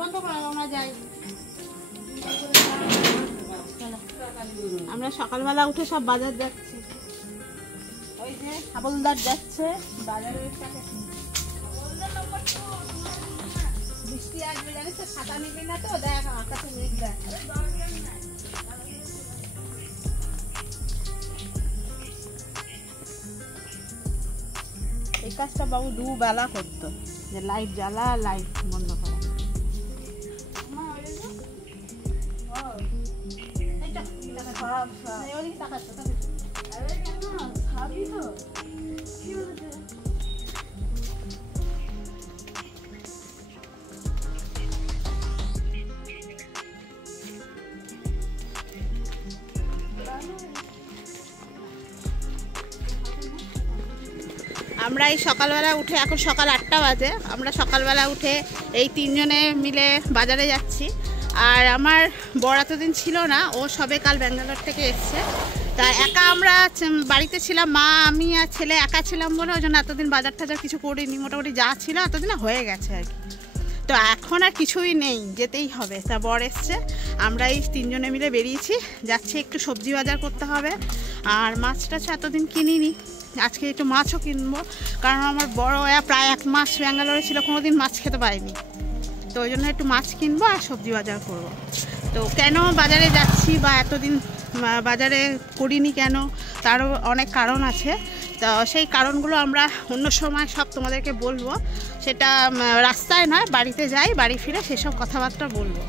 বন্ধ করো, আমরা যাই। আমরা সকালবেলা উঠে সব বাজার যাচ্ছি। ওই যে হাবলদার যাচ্ছে বাজারে। বৃষ্টি আসবে জানিস তো, ছাতা নিবি না তো? দেখ আকাশে মেঘ দেখ। এই কাজটা বাবু দুবেলা করতো, যে লাইট জ্বালা লাইট বন্ধ করা। আমরা এই সকালবেলা উঠে, এখন সকাল 8টা বাজে, আমরা সকালবেলা উঠে এই 3 জনে মিলে বাজারে যাচ্ছি। আর আমার বর এতদিন ছিল না, ও সবে কাল ব্যাঙ্গালোর থেকে এসছে। তা একা আমরা বাড়িতে ছিলাম, মা আমি আর ছেলে একা ছিলাম বলে ওই জন্য এতদিন বাজার টাজার কিছু করিনি। মোটামুটি যা ছিল এতদিন হয়ে গেছে আর কি। তো এখন আর কিছুই নেই, যেতেই হবে। তা বর এসছে, আমরা এই 3 জনে মিলে বেরিয়েছি, যাচ্ছি একটু সবজি বাজার করতে হবে। আর মাছ টাছ এতদিন কিনিনি, আজকে একটু মাছও কিনবো, কারণ আমার বড় প্রায় 1 মাস ব্যাঙ্গালোরে ছিল, কোনোদিন মাছ খেতে পাইনি। তো ওই জন্য একটু মাছ কিনবো আর সবজি বাজার করব। তো কেন বাজারে যাচ্ছি বা এতদিন বাজারে করিনি কেন, তারও অনেক কারণ আছে। তো সেই কারণগুলো আমরা অন্য সময় সব তোমাদেরকে বলবো। সেটা রাস্তায় নয়, বাড়িতে যাই, বাড়ি ফিরে সেসব কথাবার্তা বলবো।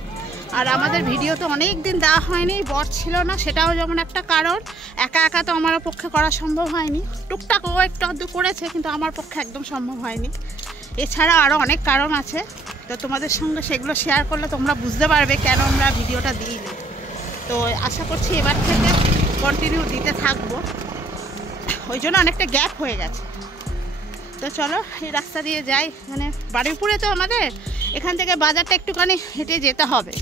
আর আমাদের ভিডিও তো অনেক দিন দেওয়া হয়নি, বর ছিল না, সেটাও যেমন একটা কারণ। একা একা তো আমার পক্ষে করা সম্ভব হয়নি। টুকটাক ও একটু আধটু করেছে, কিন্তু আমার পক্ষে একদম সম্ভব হয়নি। এছাড়া আরও অনেক কারণ আছে, তো তোমাদের সঙ্গে সেগুলো শেয়ার করলে তোমরা বুঝতে পারবে কেন আমরা ভিডিওটা দিইনি। তো আশা করছি এবার থেকে কন্টিনিউ দিতে থাকবো, ওই জন্য অনেকটা গ্যাপ হয়ে গেছে। তো চলো এই রাস্তা দিয়ে যাই। মানে বারুইপুরে তো আমাদের এখান থেকে বাজারটা একটুখানি হেঁটে যেতে হবে।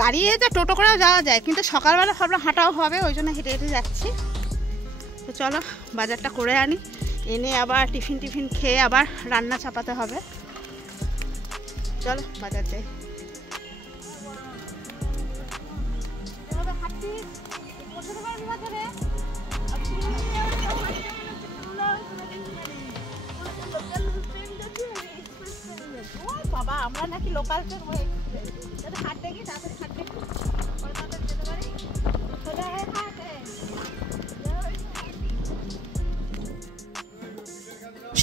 গাড়ি তো টোটো করেও যাওয়া যায়, কিন্তু সকালবেলা ভাবলাম হাঁটাও হবে, ওই জন্য হেঁটে হেঁটে যাচ্ছি। তো চলো বাজারটা করে আনি, এনে আবার টিফিন খেয়ে আবার রান্না চাপাতে হবে। চলো বাজার যাই। বাবা আমরা নাকি লোকাল ট্রেন হয়ে হাট দেখি, তাড়াতাড়ি হাট দেখি, যেতে পারি।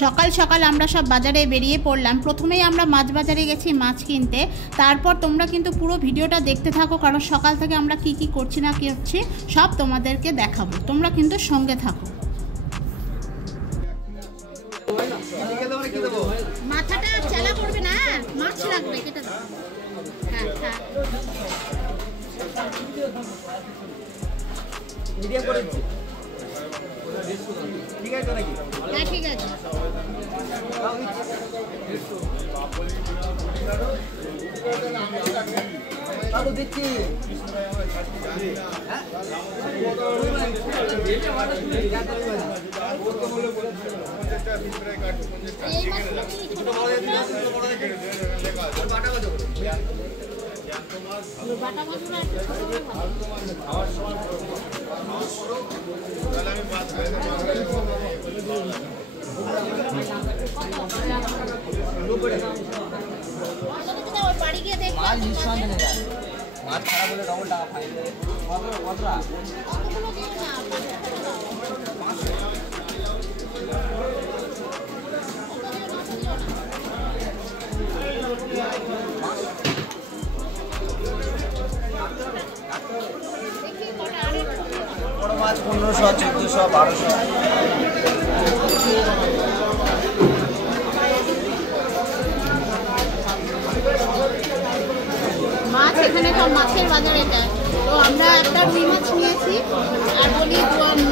সকাল সকাল আমরা সব বাজারে বেরিয়ে পড়লাম। প্রথমেই আমরা মাছ বাজারে গেছি মাছ কিনতে, তারপর তোমরা কিন্তু পুরো ভিডিওটা দেখতে থাকো, কারণ সকাল থেকে আমরা কি কি করছি না কি হচ্ছে সব তোমাদেরকে দেখাবো। তোমরা কিন্তু সঙ্গে থাকো। মাথাটা চেলা করবে না, মাছ লাগবে, কেটে দাও। হ্যাঁ হ্যাঁ ঠিক আছে নাকি? হ্যাঁ ঠিক আছে। দিচ্ছি বাড়ি গিয়ে দেখ মাছ খারাপ হলে ডবল টাকা ফাইন। বড় মাছ 1500, 1400, 1200। মাছ এখানে সব মাছের বাজারে যায়। তো আমরা একটা রুই মাছ নিয়েছি, আর বলি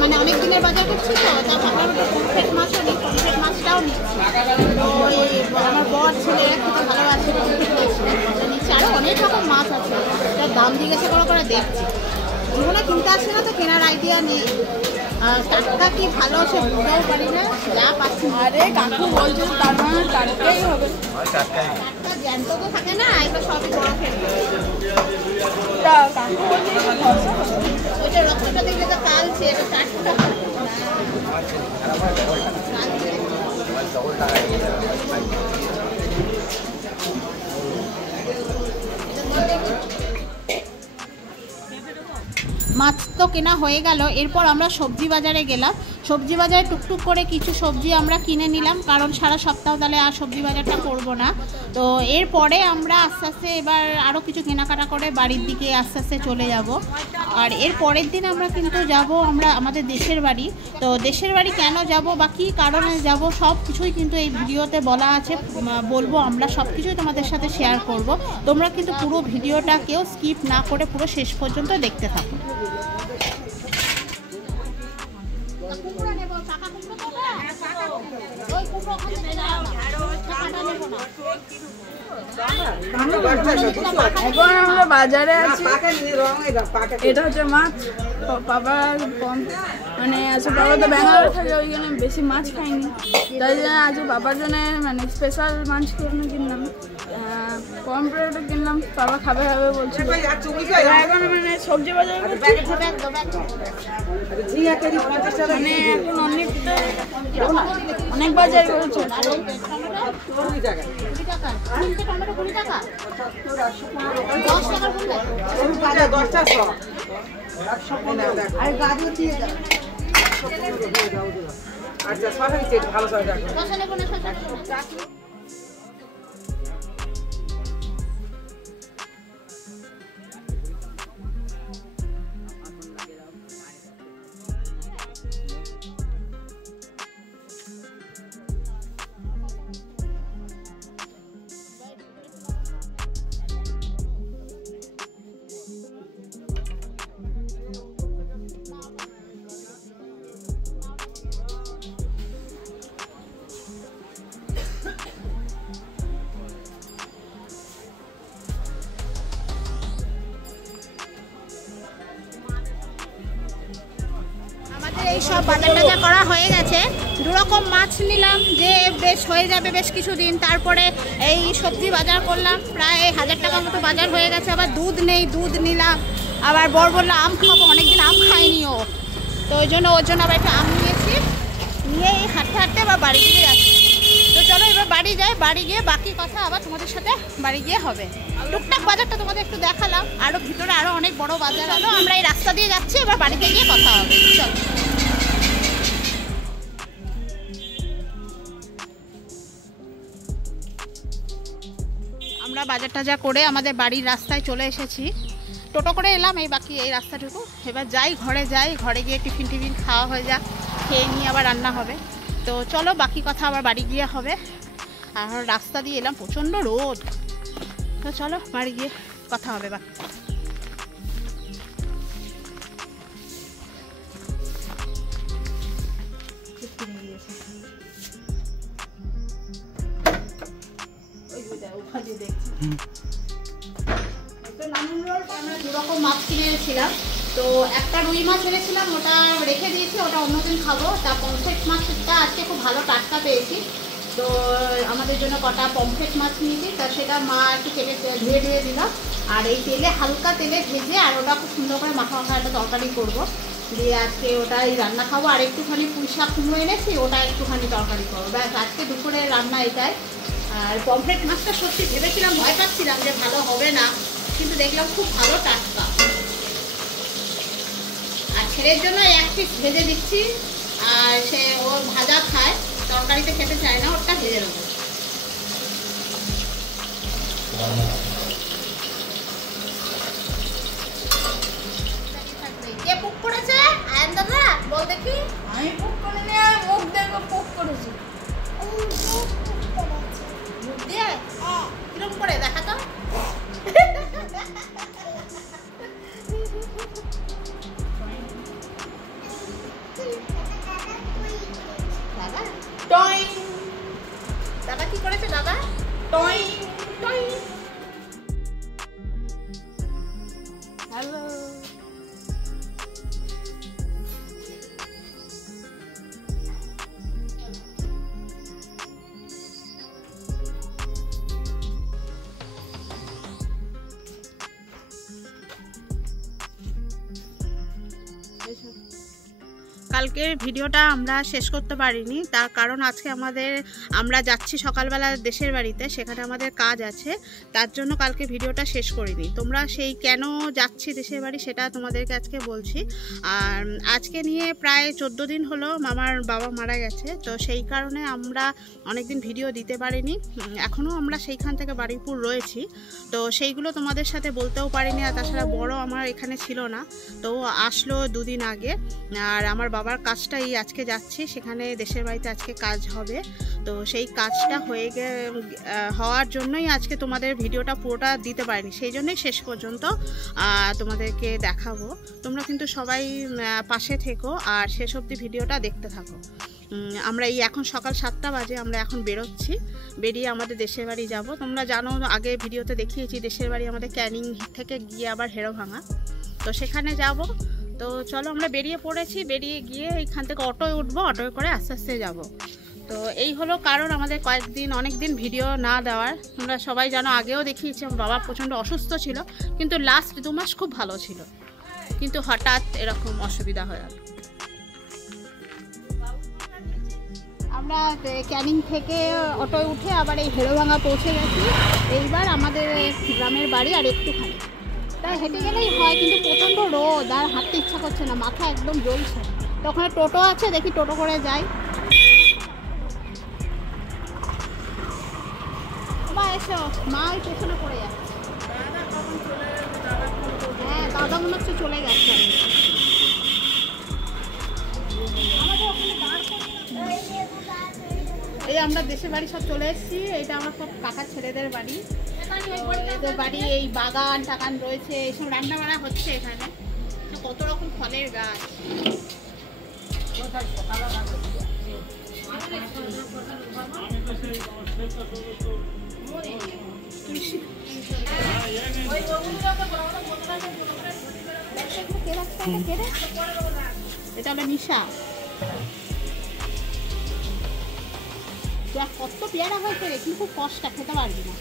মানে অনেক দিনের বাজার করছি তো, তা ভাবলাম পমফ্রেট মাছও নিই, পমফ্রেট মাছটাও নিচ্ছি। তো আমার বর ছেলেরা খেতে ভালোবাসে পমফ্রেট মাছটা নিচ্ছি। আরও অনেক রকম মাছ আছে, তার দাম জিজ্ঞাসা করে দেখছি। জীবনে কিনতে আসছে না, তো কেনার আইডিয়া নেই। টাটকা কি ভালো সে বুঝতেও পারি না, যা পাচ্ছি। আরে কাকু বলছে তার মানে টাটকাই হবে। টাটকা জ্যান্ত তো থাকে না, এগুলো সবই বরফের। ওইটা রক্তটা দেখলে তো কালছে, এটা টাটকা। মাছ তো কেনা হয়ে গেল। এরপর আমরা সবজি বাজারে গেলাম। সবজি বাজারে টুকটুক করে কিছু সবজি আমরা কিনে নিলাম, কারণ সারা সপ্তাহ তাহলে আর সবজি বাজারটা করব না। তো এরপরে আমরা আস্তে আস্তে এবার আরও কিছু কেনাকাটা করে বাড়ির দিকে আস্তে আস্তে চলে যাব। আর এর পরের দিন আমরা কিন্তু যাব আমরা আমাদের দেশের বাড়ি। তো দেশের বাড়ি কেন যাব বা কী কারণে যাব সব কিছুই কিন্তু এই ভিডিওতে বলা আছে, বলবো আমরা সব কিছুই তোমাদের সাথে শেয়ার করব। তোমরা কিন্তু পুরো ভিডিওটা কেউ স্কিপ না করে পুরো শেষ পর্যন্ত দেখতে থাকো। এখন আমরা বাজারে আছি। এটা হচ্ছে মাছ। বাবা মানে আজকে বাবা তো ব্যাঙ্গালোরে থাকে, ওই জন্য বেশি মাছ খাইনি, তাই জন্য আজকে বাবার জন্য মানে স্পেশাল মাছ কিনলাম। পমফ্রেট কিনলাম, বাবা খাবে খাবে বলছিল। এখন মানে সবজি বাজার মানে এখন অনেক বাজার রয়েছে। এই সব বাজার টাজার করা হয়ে গেছে। দুরকম মাছ নিলাম যে বেশ হয়ে যাবে বেশ কিছুদিন। তারপরে এই সবজি বাজার করলাম, প্রায় 1000 টাকার মতো বাজার হয়ে গেছে। আবার দুধ নেই, দুধ নিলাম। আবার বর বললো আম খাবো, অনেকদিন আম খাইনি ও, তো ওর জন্য আবার একটু আম নিয়েছি। নিয়ে এই হাঁটতে হাঁটতে আবার বাড়ি দিকে যাচ্ছি। তো চলো এবার বাড়ি যাই, বাড়ি গিয়ে বাকি কথা আবার তোমাদের সাথে বাড়ি গিয়ে হবে। টুকটাক বাজারটা তোমাদের একটু দেখালাম, আরও ভিতরে আরও অনেক বড় বাজার হলো। আমরা এই রাস্তা দিয়ে যাচ্ছি, এবার বাড়িতে গিয়ে কথা হবে। চলো আমরা বাজার টাজার করে আমাদের বাড়ির রাস্তায় চলে এসেছি। টোটো করে এলাম, এই বাকি এই রাস্তাটুকু। এবার যাই ঘরে, ঘরে গিয়ে টিফিন খাওয়া হয়ে যাক, খেয়ে নিয়ে আবার রান্না হবে। তো চলো বাকি কথা আবার বাড়ি গিয়ে হবে। আর রাস্তা দিয়ে এলাম, প্রচণ্ড রোদ। তো চলো বাড়ি গিয়ে কথা হবে বাকি। আমরা দুরকম মাছ কিনে এনেছিলাম। তো একটা রুই মাছ এনেছিলাম, ওটা রেখে দিয়েছি, ওটা অন্যদিন খাবো। তা পমফ্রেট মাছটা আজকে খুব ভালো টাটকা পেয়েছি, তো আমাদের জন্য কটা পমফ্রেট মাছ নিয়েছি। তা সেটা মা একটু কেটে ধুয়ে দিলাম। আর এই তেলে হালকা তেলে ভেজে আর ওটা খুব সুন্দর করে মাখা একটা তরকারি করবো, দিয়ে আজকে ওটাই রান্না খাবো। আর একটুখানি পুঁই শাক কুমড়ো এনেছি, ওটা একটুখানি তরকারি করবো। ব্যাস আজকে দুপুরের রান্না এটাই। আর পমফ্রেট মাছটা সত্যি ভেবেছিলাম, ভয় পাচ্ছিলাম যে ভালো হবে না, কিন্তু দেখলাম খুব ভালো টাটকা। আর ছেলের জন্য এক পিস ভেজে দিচ্ছি, আর সে ও ভাজা খায়, তরকারিতে খেতে চায় না, ওটা ভেজে দেবো। কে পুক করেছে? আয়ন দাদা বল দেখি। আমি পুক করিনি, মুখ দেখো পুক করেছি। মুখ দিয়ে কিরম করে দেখা তো। দাদা কি করেছে? দাদা হ্যালো। কালকের ভিডিওটা আমরা শেষ করতে পারিনি, তার কারণ আজকে আমরা যাচ্ছি সকালবেলা দেশের বাড়িতে, সেখানে আমাদের কাজ আছে, তার জন্য কালকে ভিডিওটা শেষ করিনি। তোমরা সেই কেন যাচ্ছি দেশের বাড়ি সেটা তোমাদেরকে আজকে বলছি। আর আজকে নিয়ে প্রায় 14 দিন হলো আমার বাবা মারা গেছে, তো সেই কারণে আমরা অনেকদিন ভিডিও দিতে পারিনি। এখনও আমরা সেইখান থেকে বারুইপুর রয়েছি, তো সেইগুলো তোমাদের সাথে বলতেও পারিনি। আর তাছাড়া বড় আমার এখানে ছিল না, তো আসলো 2 দিন আগে। আর আমার বাবার কাজটাই আজকে যাচ্ছি, সেখানে দেশের বাড়িতে আজকে কাজ হবে, তো সেই কাজটা হওয়ার জন্যই আজকে তোমাদের ভিডিওটা পুরোটা দিতে পারিনি, সেই জন্যই শেষ পর্যন্ত তোমাদেরকে দেখাবো। তোমরা কিন্তু সবাই পাশে থেকো আর শেষ অবধি ভিডিওটা দেখতে থাকো। আমরা এখন সকাল 7টা বাজে, আমরা এখন বেরোচ্ছি, বেরিয়ে আমাদের দেশের বাড়ি যাব। তোমরা জানো আগে ভিডিওতে দেখিয়েছি দেশের বাড়ি আমাদের ক্যানিং থেকে গিয়ে আবার হেরোভাঙা, তো সেখানে যাব। তো চলো আমরা বেরিয়ে পড়েছি, বেরিয়ে গিয়ে এইখান থেকে অটোয় উঠবো, অটোয় করে আস্তে আস্তে যাব। তো এই হলো কারণ আমাদের অনেক দিন ভিডিও না দেওয়ার। তোমরা সবাই জানো আগেও দেখিয়েছি আমার বাবা প্রচণ্ড অসুস্থ ছিল, কিন্তু লাস্ট 2 মাস খুব ভালো ছিল, কিন্তু হঠাৎ এরকম অসুবিধা হয়ে গেল। আমরা ক্যানিং থেকে অটোয় উঠে আবার এই হেরোভাঙা পৌঁছে গেছি। এইবার আমাদের গ্রামের বাড়ি আর একটুখানি, তাই হেঁটে গেলেই হয়, কিন্তু প্রচণ্ড রোদ আর হাঁটতে ইচ্ছা করছে না, মাথা একদম জ্বলছে। তো ওখানে টোটো আছে, দেখি টোটো করে যাই। বা এসো, মা ওই পেছনে পড়ে যাচ্ছে। হ্যাঁ, দাদা মনে হচ্ছে চলে গেছে। এই আমরা দেশের বাড়ি সব চলে এসেছি, এইটা আমার সব কাকার ছেলেদের বাড়ি। এদের বাড়ি এই বাগান টাগান রয়েছে, এইসব রান্না বান্না হচ্ছে এখানে, কত রকম ফলের গাছ। এটা হলো নিশা। কত পেয়ারা হয়েছে রে, কিন্তু খুব কষ্ট, খেতে পারবি না।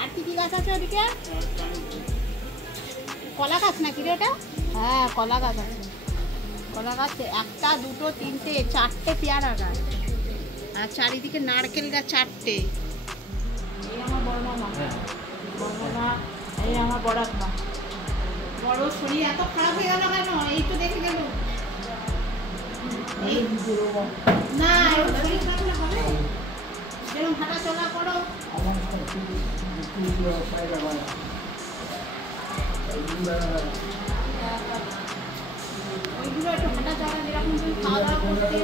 আর কি কি গাছ আছে ওদিকে? কলা গাছ নাকি রে এটা? হ্যাঁ, কলা গাছ আছে। কলা গাছ 1, 2, 3, 4টে পেয়ারা গাছ, আর চারিদিকে নারকেল গাছ 4টে। এই আমার বড় মামা, এই আমার বড় আব্বা। বড় শরীর এত খারাপ হয়ে গেল কেন? এই তো দেখে গেল না, শরীর খারাপ না হবে, যেরকম হাঁটা চলা করো। ওইগুলো একটু হাঁটা চলা, যেরকম তুমি খাওয়া দাওয়া করতে।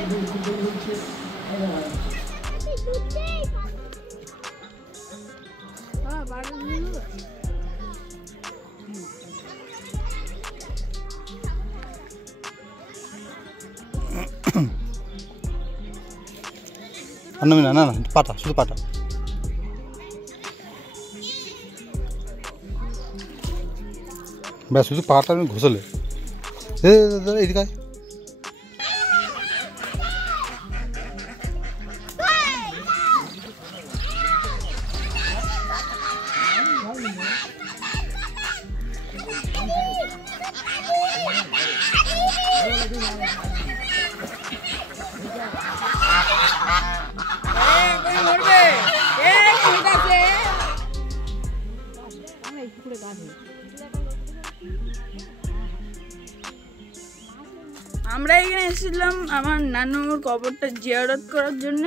না না না, পাটা, শুধু পাটা। ব্যাস, শুধু পাটা আমি ঘষলে এদিকে। আমরা এখানে এসেছিলাম আমার নানুর কবরটা জিয়ারত করার জন্য।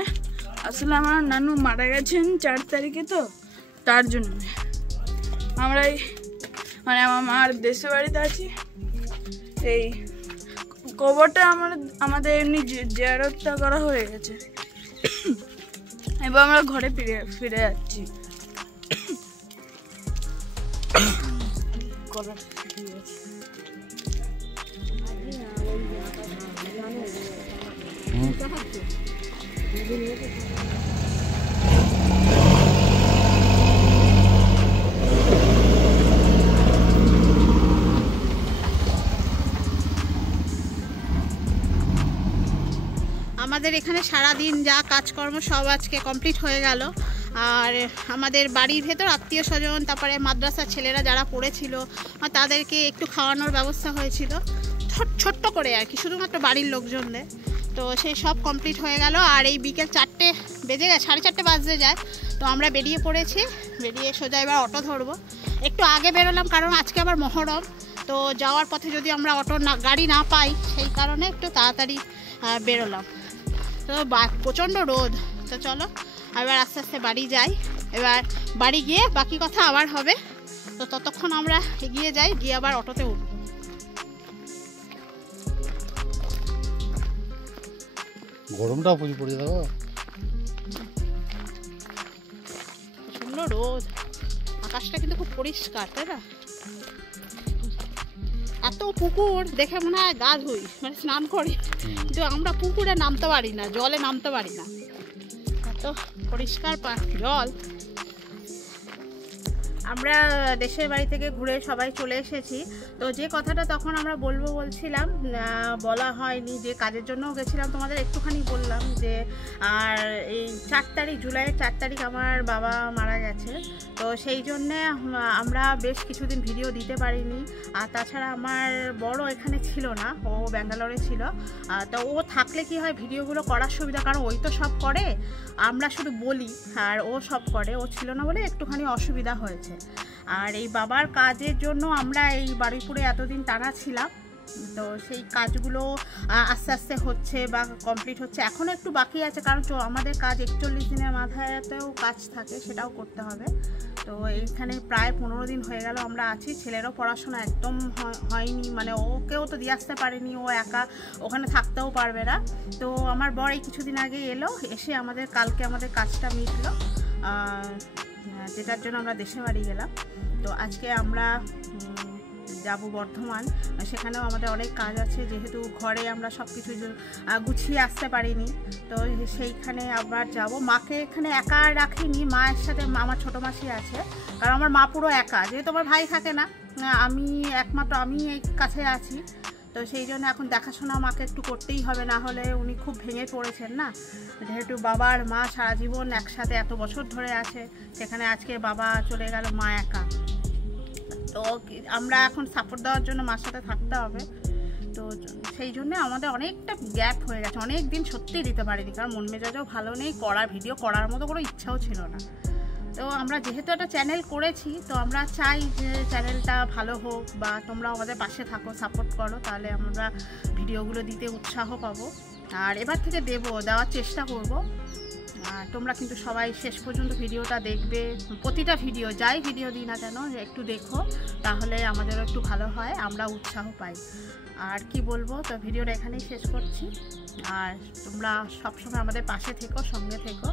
আসলে আমার নানু মারা গেছেন 4 তারিখে, তো তার জন্য আমরা আমার মার দেশের বাড়িতে আছি। এই কবরটা আমাদের এমনি জিয়ারতটা করা হয়ে গেছে, এবার আমরা ঘরে ফিরে যাচ্ছি। আমাদের এখানে সারাদিন যা কাজকর্ম সব আজকে কমপ্লিট হয়ে গেল। আর আমাদের বাড়ির ভেতর আত্মীয় স্বজন, তারপরে মাদ্রাসার ছেলেরা যারা পড়েছিল তাদেরকে একটু খাওয়ানোর ব্যবস্থা হয়েছিল। ছোট্ট করে আর কি, শুধুমাত্র বাড়ির লোকজনদের। তো সেই সব কমপ্লিট হয়ে গেল। আর এই বিকেল 4টে বেজে গেছে, 4:30 বাজতে যায়। তো আমরা বেরিয়ে পড়েছি, বেরিয়ে সোজা এবার অটো ধরবো। একটু আগে বেরোলাম কারণ আজকে আবার মহরম, তো যাওয়ার পথে যদি আমরা গাড়ি না পাই সেই কারণে একটু তাড়াতাড়ি বেরোলাম। তো প্রচণ্ড রোদ। তো চলো এবার আস্তে আস্তে বাড়ি যাই। এবার বাড়ি গিয়ে বাকি কথা আবার হবে। তো ততক্ষণ আমরা এগিয়ে যাই, গিয়ে আবার অটোতে উঠব। গরমটাও প্রচুর পড়ে যাবে, প্রচণ্ড রোদ। আকাশটা কিন্তু খুব পরিষ্কার, তাই না? এত পুকুর দেখে মনে হয় গা ধুই, মানে স্নান করি, কিন্তু আমরা পুকুরে নামতে পারি না, জলে নামতে পারি না, এত পরিষ্কার জল। আমরা দেশের বাড়ি থেকে ঘুরে সবাই চলে এসেছি। তো যে কথাটা তখন আমরা বলছিলাম, বলা হয়নি, যে কাজের জন্য গেছিলাম, তোমাদের একটুখানি বললাম যে আর এই 4 তারিখ, জুলাইয়ের 4 তারিখ আমার বাবা মারা গেছে। তো সেই জন্যে আমরা বেশ কিছুদিন ভিডিও দিতে পারিনি। আর তাছাড়া আমার বড় এখানে ছিল না, ও ব্যাঙ্গালোরে ছিল। তো ও থাকলে কি হয়, ভিডিওগুলো করার সুবিধা, কারণ ওই তো সব করে, আমরা শুধু বলি আর ও সব করে। ও ছিল না বলে একটুখানি অসুবিধা হয়েছে। আর এই বাবার কাজের জন্য আমরা এই বারুইপুরে এতদিন টানা ছিলাম। তো সেই কাজগুলো আস্তে আস্তে হচ্ছে বা কমপ্লিট হচ্ছে, এখনও একটু বাকি আছে, কারণ আমাদের কাজ 41 দিনের মাথায়তেও কাজ থাকে, সেটাও করতে হবে। তো এইখানে প্রায় 15 দিন হয়ে গেল আমরা আছি। ছেলেরও পড়াশোনা একদম হয়নি, মানে ওকেও তো দিয়ে আসতে পারেনি, ও একা ওখানে থাকতেও পারবে না। তো আমার বর এই কিছুদিন আগে এলো, এসে কালকে আমাদের কাজটা মিটলো, যেটার জন্য আমরা দেশে বাড়ি গেলাম। তো আজকে আমরা যাব বর্ধমান, সেখানেও আমাদের অনেক কাজ আছে, যেহেতু ঘরে আমরা সব কিছু গুছিয়ে আসতে পারিনি। তো সেইখানে আবার যাব। মাকে এখানে একা রাখিনি, মায়ের সাথে আমার ছোটো মাসি আছে, কারণ আমার মা পুরো একা, যেহেতু আমার ভাই থাকে না, আমি একমাত্র আমি এই কাছে আছি। তো সেই জন্য এখন দেখাশোনা মাকে একটু করতেই হবে, না হলে উনি খুব ভেঙে পড়েছেন না, যেহেতু বাবা আর মা সারা জীবন একসাথে এত বছর ধরে আছে, সেখানে আজকে বাবা চলে গেল, মা একা। তো আমরা এখন সাপোর্ট দেওয়ার জন্য মার সাথে থাকতে হবে। তো সেই জন্য আমাদের অনেকটা গ্যাপ হয়ে গেছে, অনেক দিন সত্যিই দিতে পারিনি, কারণ মন মেজাজও ভালো নেই, ভিডিও করার মতো কোনো ইচ্ছাও ছিল না। তো আমরা যেহেতু একটা চ্যানেল করেছি, তো আমরা চাই যে চ্যানেলটা ভালো হোক, বা তোমরা আমাদের পাশে থাকো, সাপোর্ট করো, তাহলে আমরা ভিডিওগুলো দিতে উৎসাহ পাবো। আর এবার থেকে দেওয়ার চেষ্টা করব। আর তোমরা কিন্তু সবাই শেষ পর্যন্ত ভিডিওটা দেখবে, প্রতিটা ভিডিও, যাই ভিডিও দিই না কেন একটু দেখো, তাহলে আমাদেরও একটু ভালো হয়, আমরা উৎসাহ পাই। আর কি বলবো, তো ভিডিওটা এখানেই শেষ করছি। আর তোমরা সবসময় আমাদের পাশে থেকো, সঙ্গে থেকো।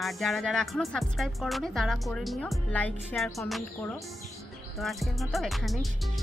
আর যারা যারা এখনও সাবস্ক্রাইব করোনি তারা করে নিও, লাইক শেয়ার কমেন্ট করো। তো আজকের মতো এখানেই শেষ।